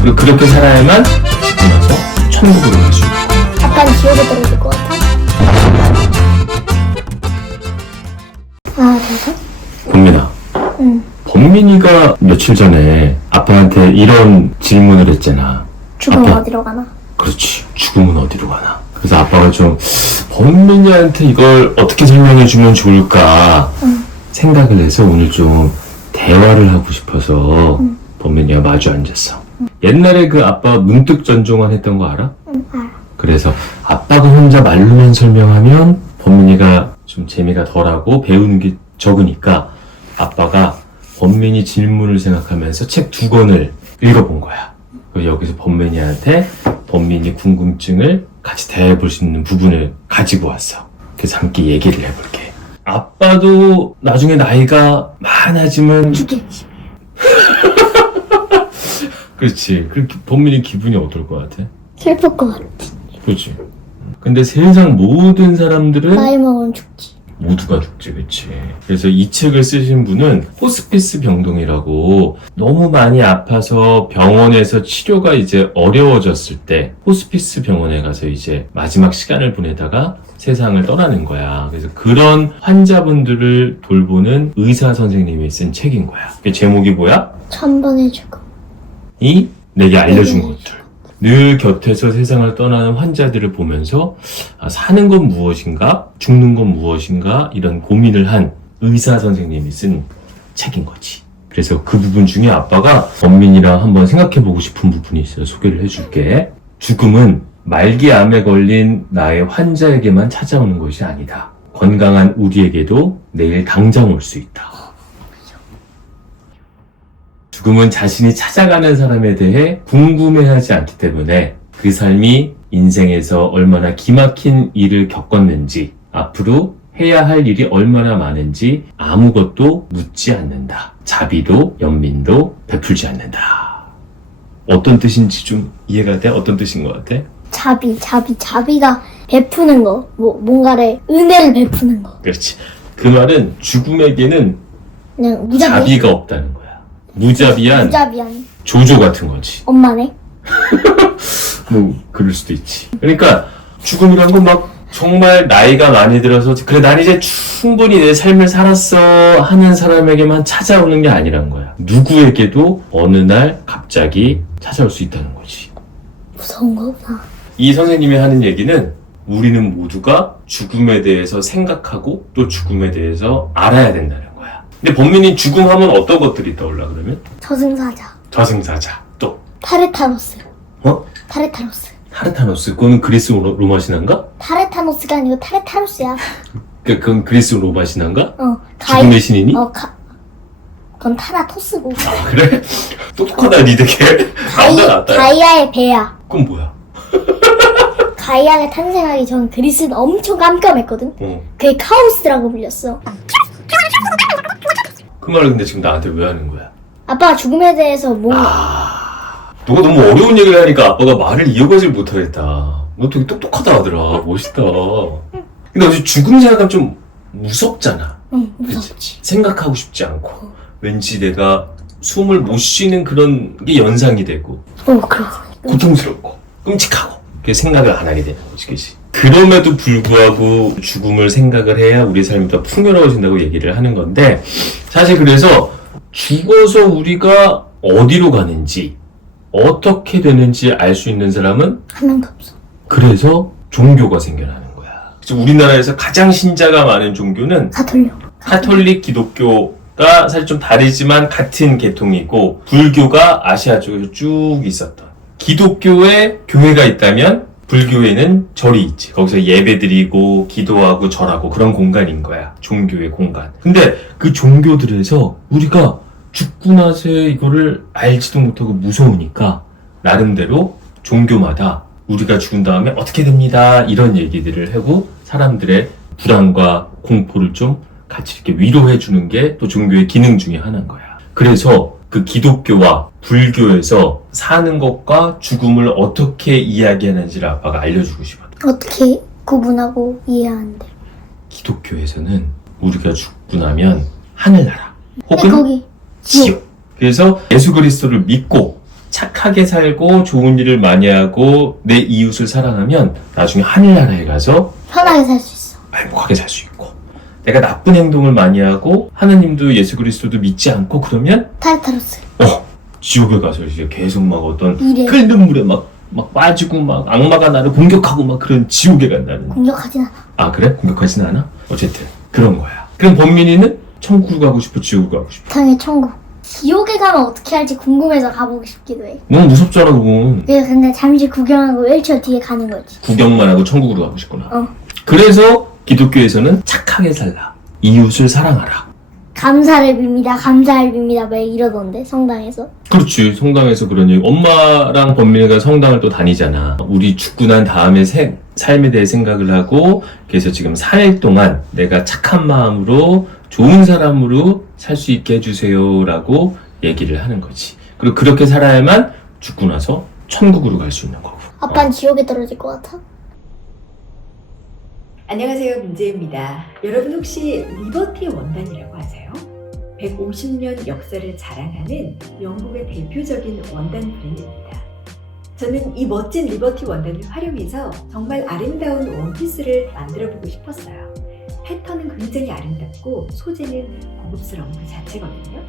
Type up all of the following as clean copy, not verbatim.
그리고 그렇게 살아야만 죽고 나서 천국으로 갈 수 있다. 아빠는 지옥에 떨어질 것 같아? 그래서? 범민아, 응. 범민이가 며칠 전에 아빠한테 이런 질문을 했잖아. 죽으면 아빠, 어디로 가나? 그렇지. 죽음은 어디로 가나? 그래서 아빠가 좀 범민이한테 이걸 어떻게 설명해주면 좋을까 생각을 해서 오늘 좀 대화를 하고 싶어서 범민이가 마주 앉았어. 옛날에 그 아빠 문득 전종환 했던 거 알아? 응, 알아. 그래서 아빠가 혼자 말로만 설명하면 범민이가 좀 재미가 덜하고 배우는 게 적으니까 아빠가 범민이 질문을 생각하면서 책 2권을 읽어본 거야. 그래서 여기서 범민이한테 범민이 궁금증을 같이 대해볼 수 있는 부분을 가지고 왔어. 그래서 함께 얘기를 해볼게. 아빠도 나중에 나이가 많아지면 죽겠지. 그렇지. 그렇게 범민이 기분이 어떨 것 같아? 슬플 것 같아. 그렇지. 근데 세상 모든 사람들은 나이 먹으면 죽지. 모두가 죽지, 그치. 그래서 이 책을 쓰신 분은 호스피스 병동이라고 너무 많이 아파서 병원에서 치료가 이제 어려워졌을 때 호스피스 병원에 가서 이제 마지막 시간을 보내다가 세상을 떠나는 거야. 그래서 그런 환자분들을 돌보는 의사 선생님이 쓴 책인 거야. 그 제목이 뭐야? 1000번의 죽음. 이 내게 알려준 것들. 늘 곁에서 세상을 떠나는 환자들을 보면서 사는 건 무엇인가, 죽는 건 무엇인가 이런 고민을 한 의사 선생님이 쓴 책인 거지. 그래서 그 부분 중에 아빠가 범민이랑 한번 생각해보고 싶은 부분이 있어요. 소개를 해줄게. 죽음은 말기암에 걸린 나의 환자에게만 찾아오는 것이 아니다. 건강한 우리에게도 내일 당장 올 수 있다. 죽음은 자신이 찾아가는 사람에 대해 궁금해하지 않기 때문에 그 삶이 인생에서 얼마나 기막힌 일을 겪었는지, 앞으로 해야 할 일이 얼마나 많은지 아무것도 묻지 않는다. 자비도 연민도 베풀지 않는다. 어떤 뜻인지 좀 이해가 돼? 어떤 뜻인 것 같아? 자비가 베푸는 거. 뭔가를, 은혜를 베푸는 거. 그렇지. 그 말은 죽음에게는 그냥 무자비. 자비가 없다는 거야. 무자비한 무자비한. 조조 같은 거지. 엄마네? 뭐 그럴 수도 있지. 그러니까 죽음이란 건 막 정말 나이가 많이 들어서 그래 난 이제 충분히 내 삶을 살았어 하는 사람에게만 찾아오는 게 아니란 거야. 누구에게도 어느 날 갑자기 찾아올 수 있다는 거지. 무서운 거구나. 이 선생님이 하는 얘기는 우리는 모두가 죽음에 대해서 생각하고 또 죽음에 대해서 알아야 된다는 거야. 근데 범민이 죽음 하면 어떤 것들이 떠올라 그러면? 저승사자. 저승사자. 또 타르타노스. 어? 타르타노스. 타르타노스. 그거는 그리스 로마 신화인가? 타르타노스가 아니고 타르타노스야. 그건 그리스 로마 신화인가? 가이. 죽음의 신이니? 그건 타라토스고. 아, 그래? 똑똑하다 니 되게. 나보다 낫다. 가이아의 배야. 그건 뭐야? 가이아가 탄생하기 전 그리스는 엄청 깜깜했거든. 그게 카오스라고 불렸어. 그 말을 근데 지금 나한테 왜 하는 거야? 아빠가 죽음에 대해서 너가 너무 어려운 얘기를 하니까 아빠가 말을 이어가질 못하겠다. 너 되게 똑똑하다 하더라. 멋있다. 근데 어제 죽음 생각하면 좀 무섭잖아. 응, 무섭지. 생각하고 싶지 않고. 왠지 내가 숨을 못 쉬는 그런 게 연상이 되고. 그렇고. 고통스럽고. 끔찍하고. 그 생각을 안 하게 되는 거지, 그치? 그럼에도 불구하고 죽음을 생각을 해야 우리 삶이 더 풍요로워진다고 얘기를 하는 건데, 사실 그래서 죽어서 우리가 어디로 가는지, 어떻게 되는지 알 수 있는 사람은 한 명도 없어. 그래서 종교가 생겨나는 거야. 그래서 우리나라에서 가장 신자가 많은 종교는 카톨릭 기독교가 사실 좀 다르지만 같은 계통이고, 불교가 아시아 쪽에서 쭉 있었던. 기독교에 교회가 있다면 불교에는 절이 있지. 거기서 예배드리고 기도하고 절하고 그런 공간인 거야. 종교의 공간. 근데 그 종교들에서 우리가 죽고 나서 이거를 알지도 못하고 무서우니까 나름대로 종교마다 우리가 죽은 다음에 어떻게 됩니다. 이런 얘기들을 하고 사람들의 불안과 공포를 좀 같이 이렇게 위로해 주는 게 또 종교의 기능 중에 하나인 거야. 그래서 그 기독교와 불교에서 사는 것과 죽음을 어떻게 이야기하는지를 아빠가 알려주고 싶었다. 어떻게 구분하고 이해하는데? 기독교에서는 우리가 죽고 나면 하늘나라 혹은 거기 지옥. 그래서 예수 그리스도를 믿고 착하게 살고 좋은 일을 많이 하고 내 이웃을 사랑하면 나중에 하늘나라에 가서 편하게 살 수 있어. 행복하게 살 수 있고, 내가 나쁜 행동을 많이 하고 하나님도 예수 그리스도도 믿지 않고 그러면 타르타로스. 지옥에 가서 이제 계속 막 어떤 이래. 끓는 물에 막 빠지고 막 악마가 나를 공격하고 막 그런 지옥에 간다는. 공격하진 않아. 아 그래? 공격하진 않아? 어쨌든 그런 거야. 그럼 범민이는 천국으로 가고 싶어, 지옥으로 가고 싶어? 당연히 천국. 지옥에 가면 어떻게 할지 궁금해서 가보고 싶기도 해. 너무 무섭잖아 그건. 그래서 근데 잠시 구경하고 1초 뒤에 가는 거지. 구경만 하고 천국으로 가고 싶구나. 어. 그래서 기독교에서는 착하게 살라, 이웃을 사랑하라. 감사를 빕니다. 감사를 빕니다. 막 이러던데 성당에서. 그렇지, 성당에서 그런 얘기. 엄마랑 범민이가 성당을 또 다니잖아. 우리 죽고 난 다음에 삶에 대해 생각을 하고, 그래서 지금 4일 동안 내가 착한 마음으로 좋은 사람으로 살 수 있게 해주세요 라고 얘기를 하는 거지. 그리고 그렇게 살아야만 죽고 나서 천국으로 갈 수 있는 거고. 아빠는 지옥에 떨어질 것 같아? 안녕하세요, 문재입니다. 여러분 혹시 리버티 원단이라고 아세요? 150년 역사를 자랑하는 영국의 대표적인 원단 브랜드입니다. 저는 이 멋진 리버티 원단을 활용해서 정말 아름다운 원피스를 만들어보고 싶었어요. 패턴은 굉장히 아름답고 소재는 고급스러운 그 자체거든요.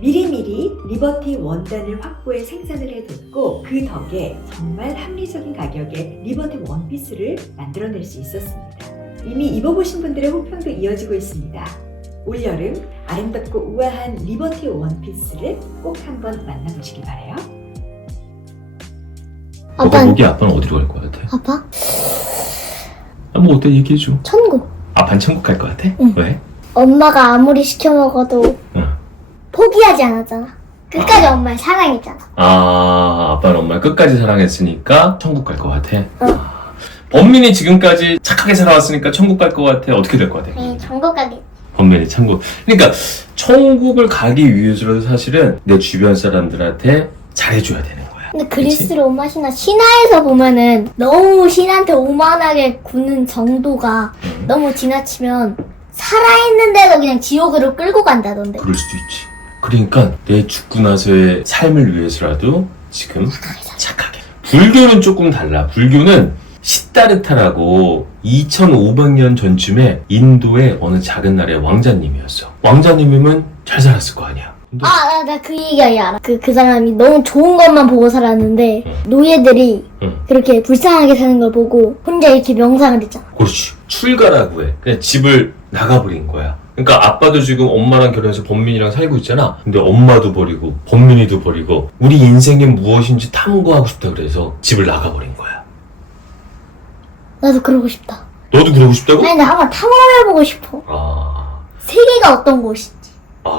미리미리 리버티 원단을 확보해 생산을 해뒀고, 그 덕에 정말 합리적인 가격에 리버티 원피스를 만들어낼 수 있었습니다. 이미 입어보신 분들의 호평도 이어지고 있습니다. 올여름 아름답고 우아한 리버티 원피스를 꼭 한번 만나보시기 바라요. 너가 보기 아빠는 어디로 갈 것 같아? 아빠? 뭐 어때 얘기해줘. 천국. 아빠는 천국 갈 것 같아? 응. 왜? 엄마가 아무리 시켜먹어도 응. 포기하지 않았잖아. 끝까지 엄마를 사랑했잖아. 아, 아빠는 엄마를 끝까지 사랑했으니까 천국 갈 것 같아? 어. 범민이 지금까지 착하게 살아왔으니까 천국 갈 것 같아? 어떻게 될 것 같아? 천국 가기. 범민이 천국. 그러니까 천국을 가기 위해서는 사실은 내 주변 사람들한테 잘해줘야 되는 거야. 근데 그리스 로마시나 신화에서 보면은 너무 신한테 오만하게 구는 정도가 너무 지나치면 살아있는데도 그냥 지옥으로 끌고 간다던데. 그럴 수도 있지. 그러니까 내 죽고 나서의 삶을 위해서라도 지금 착하게. 불교는 조금 달라. 불교는 시다르타라고 2500년 전쯤에 인도의 어느 작은 나라의 왕자님이었어. 왕자님이면 잘 살았을 거 아니야. 근데 나 그 얘기 알아. 그 사람이 너무 좋은 것만 보고 살았는데 응. 노예들이 응. 그렇게 불쌍하게 사는 걸 보고 혼자 이렇게 명상을 했잖아. 그렇지. 출가라고 해. 그냥 집을 나가버린 거야. 그러니까 아빠도 지금 엄마랑 결혼해서 범민이랑 살고 있잖아. 근데 엄마도 버리고 범민이도 버리고 우리 인생이 무엇인지 탐구하고 싶다 그래서 집을 나가버린 거야. 나도 그러고 싶다. 너도 그러고 싶다고? 아니 나 한번 탐험해보고 싶어. 아, 세계가 어떤 곳인지.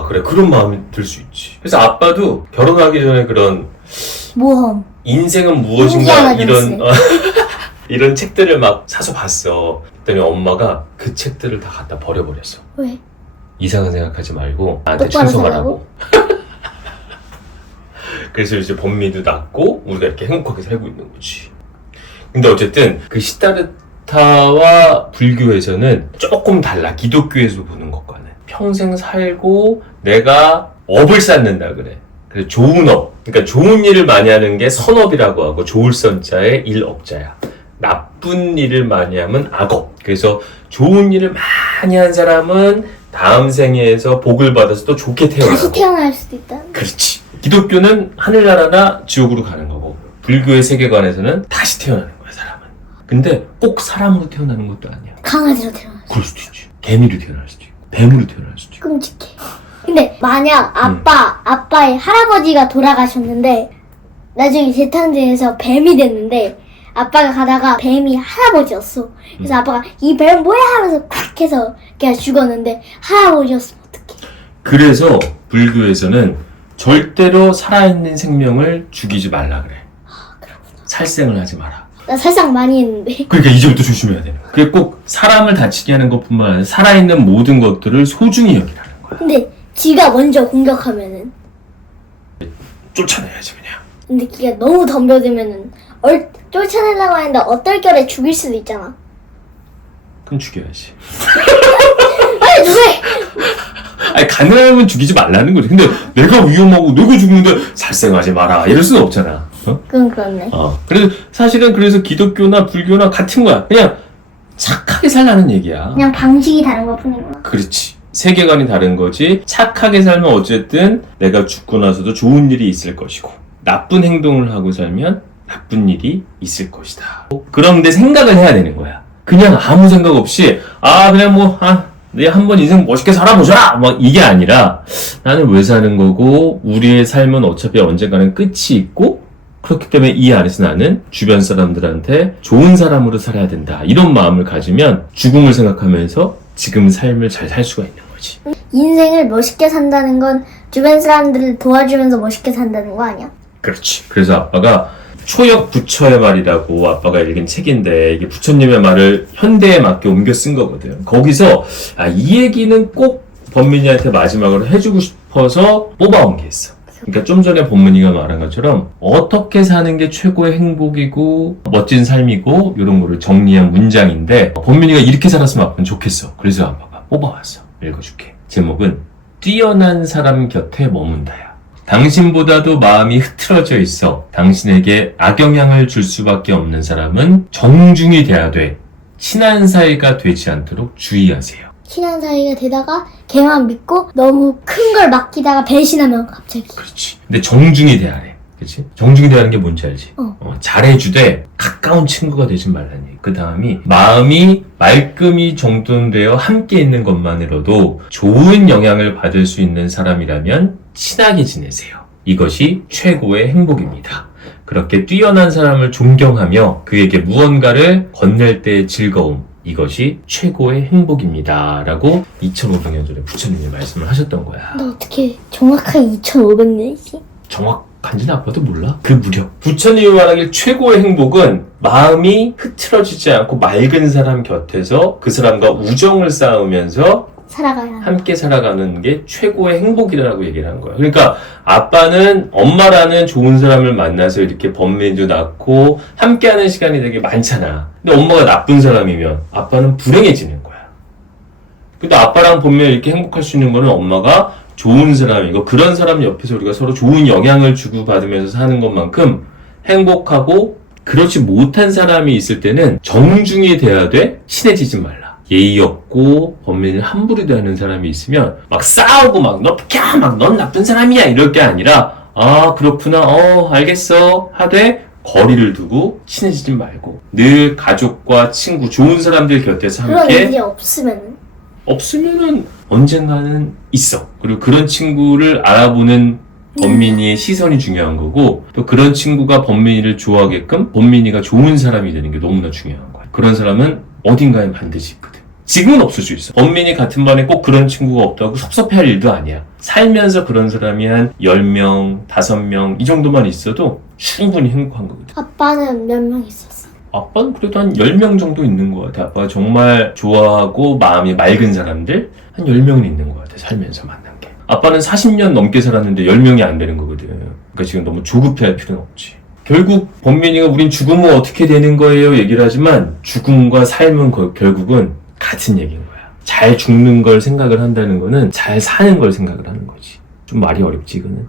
그래. 그런 마음이 들 수 있지. 그래서 아빠도 결혼하기 전에 그런 모험. 인생은 무엇인가 인디아나 이런 존스. 이런 책들을 막 사서 봤어. 그랬더니 엄마가 그 책들을 다 갖다 버려버렸어. 왜? 이상한 생각하지 말고 나한테 똑바로 충성을 살라고? 하고. 그래서 이제 범미도 낳고 우리가 이렇게 행복하게 살고 있는 거지. 근데 어쨌든 그 시다르타와 불교에서는 조금 달라. 기독교에서 보는 것과는. 평생 살고 내가 업을 쌓는다 그래. 그래서 좋은 업. 그러니까 좋은 일을 많이 하는 게 선업이라고 하고 좋을 선자의 일업자야. 나쁜 일을 많이 하면 악업. 그래서 좋은 일을 많이 한 사람은 다음 생에서 복을 받아서 또 좋게 태어나고. 다시 태어날 수도 있다. 그렇지. 기독교는 하늘나라나 지옥으로 가는 거고, 불교의 세계관에서는 다시 태어나는 거야, 사람은. 근데 꼭 사람으로 태어나는 것도 아니야. 강아지로 태어날 수 그럴 수도 있지. 개미로 태어날 수도 있고, 뱀으로 태어날 수도 있고. 끔찍해. 근데 만약 아빠의 할아버지가 돌아가셨는데 나중에 재탄생해서 뱀이 됐는데 아빠가 가다가 뱀이 할아버지였어. 그래서 아빠가 이 뱀 뭐야 하면서 콱 해서 걔가 죽었는데 할아버지였으면 어떡해. 그래서 불교에서는 절대로 살아있는 생명을 죽이지 말라 그래. 살생을 하지 마라. 나 살상 많이 했는데. 그러니까 이제부터 조심해야 되는 거야. 그게 꼭 사람을 다치게 하는 것뿐만 아니라 살아있는 모든 것들을 소중히 여기라는 거야. 근데 지가 먼저 공격하면은. 쫓아내야지 그냥. 근데 걔가 너무 덤벼들면은 쫓아내려고 하는데 어떨결에 죽일 수도 있잖아. 그럼 죽여야지. 아니 누가 아니, 가능하면 죽이지 말라는 거지. 근데 내가 위험하고 내가 죽는데 살생하지 마라. 이럴 수는 없잖아. 어? 그건 그렇네. 그래서 사실은 그래서 기독교나 불교나 같은 거야. 그냥 착하게 살라는 얘기야. 그냥 방식이 다른 것 뿐이구나. 그렇지. 세계관이 다른 거지. 착하게 살면 어쨌든 내가 죽고 나서도 좋은 일이 있을 것이고, 나쁜 행동을 하고 살면 나쁜 일이 있을 것이다. 그런데 생각을 해야 되는 거야. 그냥 아무 생각 없이 그냥 내가 한번 인생 멋있게 살아보자! 막 이게 아니라 나는 왜 사는 거고, 우리의 삶은 어차피 언젠가는 끝이 있고, 그렇기 때문에 이 안에서 나는 주변 사람들한테 좋은 사람으로 살아야 된다. 이런 마음을 가지면 죽음을 생각하면서 지금 삶을 잘 살 수가 있는 거지. 인생을 멋있게 산다는 건 주변 사람들을 도와주면서 멋있게 산다는 거 아니야? 그렇지. 그래서 아빠가 초역 부처의 말이라고 아빠가 읽은 책인데, 이게 부처님의 말을 현대에 맞게 옮겨 쓴 거거든. 거기서 이 얘기는 꼭 범민이한테 마지막으로 해주고 싶어서 뽑아온 게 있어. 그러니까 좀 전에 범민이가 말한 것처럼 어떻게 사는 게 최고의 행복이고 멋진 삶이고 이런 거를 정리한 문장인데, 범민이가 이렇게 살았으면 아빠는 좋겠어. 그래서 아빠가 뽑아왔어. 읽어줄게. 제목은 뛰어난 사람 곁에 머문다야. 당신보다도 마음이 흐트러져 있어 당신에게 악영향을 줄 수밖에 없는 사람은 정중히 돼야 돼. 친한 사이가 되지 않도록 주의하세요. 친한 사이가 되다가 걔만 믿고 너무 큰 걸 맡기다가 배신하면 갑자기. 그렇지. 근데 정중히 돼야 해. 그렇지? 정중히 대하는 게 뭔지 알지? 잘해주되 가까운 친구가 되지 말라는 얘기. 그 다음이 마음이 말끔히 정돈되어 함께 있는 것만으로도 좋은 영향을 받을 수 있는 사람이라면 친하게 지내세요. 이것이 최고의 행복입니다. 그렇게 뛰어난 사람을 존경하며 그에게 무언가를 건넬 때의 즐거움, 이것이 최고의 행복입니다. 라고 2500년 전에 부처님이 말씀을 하셨던 거야. 너 어떻게 정확하게 2500년이지? 정확한지는 아빠도 몰라. 그 무렵. 부처님이 말하길 최고의 행복은 마음이 흐트러지지 않고 맑은 사람 곁에서 그 사람과 우정을 쌓으면서 살아가야 함께 살아가는 게 최고의 행복이라고 얘기를 한 거야. 그러니까 아빠는 엄마라는 좋은 사람을 만나서 이렇게 범민도 낳고 함께하는 시간이 되게 많잖아. 근데 엄마가 나쁜 사람이면 아빠는 불행해지는 거야. 근데 아빠랑 보면 이렇게 행복할 수 있는 거는 엄마가 좋은 사람이고, 그런 사람 옆에서 우리가 서로 좋은 영향을 주고받으면서 사는 것만큼 행복하고, 그렇지 못한 사람이 있을 때는 정중히 돼야 돼. 친해지지 말라. 예의 없고 범민을 함부로 대하는 사람이 있으면 막 싸우고 넌 나쁜 사람이야 이럴 게 아니라 그렇구나 알겠어 하되 거리를 두고 친해지지 말고 늘 가족과 친구 좋은 사람들 곁에서 그런 함께. 일이 없으면은 언젠가는 있어. 그리고 그런 친구를 알아보는 범민이의 시선이 중요한 거고, 또 그런 친구가 범민이를 좋아하게끔 범민이가 좋은 사람이 되는 게 너무나 중요한 거야. 그런 사람은 어딘가에 반드시 있거든. 지금은 없을 수 있어. 범민이 같은 반에 꼭 그런 친구가 없다고 섭섭해할 일도 아니야. 살면서 그런 사람이 한 10명, 5명 이 정도만 있어도 충분히 행복한 거거든. 아빠는 몇 명 있었어? 아빠는 그래도 한 10명 정도 있는 것 같아. 아빠가 정말 좋아하고 마음이 맑은 사람들 한 10명은 있는 것 같아. 살면서 만난 게. 아빠는 40년 넘게 살았는데 10명이 안 되는 거거든. 그러니까 지금 너무 조급해할 필요는 없지. 결국 범민이가 우린 죽으면 어떻게 되는 거예요 얘기를 하지만, 죽음과 삶은 결국은 같은 얘기인 거야. 잘 죽는 걸 생각을 한다는 거는 잘 사는 걸 생각을 하는 거지. 좀 말이 어렵지 이거는.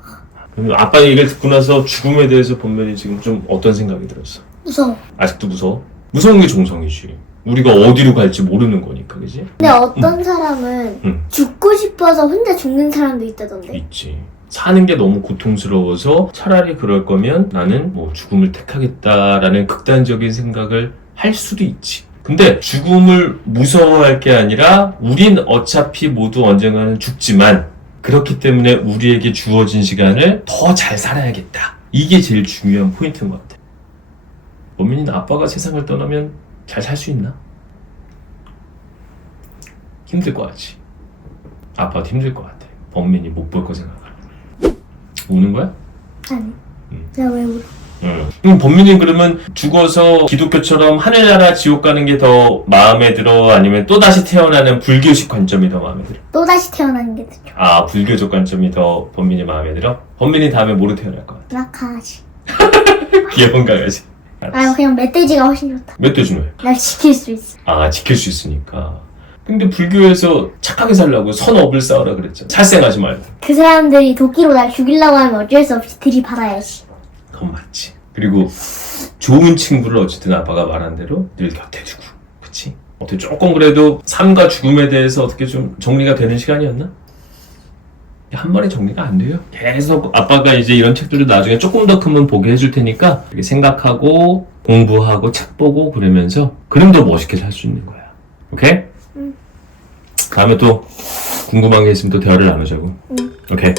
아빠 얘기를 듣고 나서 죽음에 대해서 범민이 지금 좀 어떤 생각이 들었어? 무서워. 아직도 무서워? 무서운 게 정성이지. 우리가 어디로 갈지 모르는 거니까, 그지? 근데 어떤 사람은 죽고 싶어서 혼자 죽는 사람도 있다던데. 있지. 사는 게 너무 고통스러워서 차라리 그럴 거면 나는 죽음을 택하겠다라는 극단적인 생각을 할 수도 있지. 근데 죽음을 무서워할 게 아니라 우린 어차피 모두 언젠가는 죽지만, 그렇기 때문에 우리에게 주어진 시간을 더 잘 살아야겠다. 이게 제일 중요한 포인트인 것 같아. 범민이는 아빠가 세상을 떠나면 잘 살 수 있나? 힘들 거 같지. 아빠도 힘들 것 같아. 범민이 못 볼 거 생각하면. 우는 거야? 아니. 내가 왜 울어? 그럼 범민이는 그러면 죽어서 기독교처럼 하늘나라 지옥 가는 게 더 마음에 들어? 아니면 또다시 태어나는 불교식 관점이 더 마음에 들어? 또다시 태어나는 게 더 좋아. 불교적 관점이 더 범민이 마음에 들어? 범민이 다음에 뭐로 태어날 것 같아? 나 강아지. 귀여운 강아지. 그냥 멧돼지가 훨씬 좋다. 멧돼지는 왜? 날 지킬 수 있어. 지킬 수 있으니까. 근데 불교에서 착하게 살라고 선업을 쌓으라 그랬죠. 살생하지 말고. 그 사람들이 도끼로 날 죽이려고 하면 어쩔 수 없이 들이받아야지. 그건 맞지. 그리고 좋은 친구를 어쨌든 아빠가 말한 대로 늘 곁에 두고, 그치? 어떻게 조금 그래도 삶과 죽음에 대해서 어떻게 좀 정리가 되는 시간이었나? 한 번에 정리가 안 돼요. 계속 아빠가 이제 이런 책들을 나중에 조금 더 크면 보게 해줄 테니까 이렇게 생각하고 공부하고 책 보고 그러면서 그럼 더 멋있게 살 수 있는 거야. 오케이? 다음에 또 궁금한 게 있으면 또 대화를 나누자고. 오케이.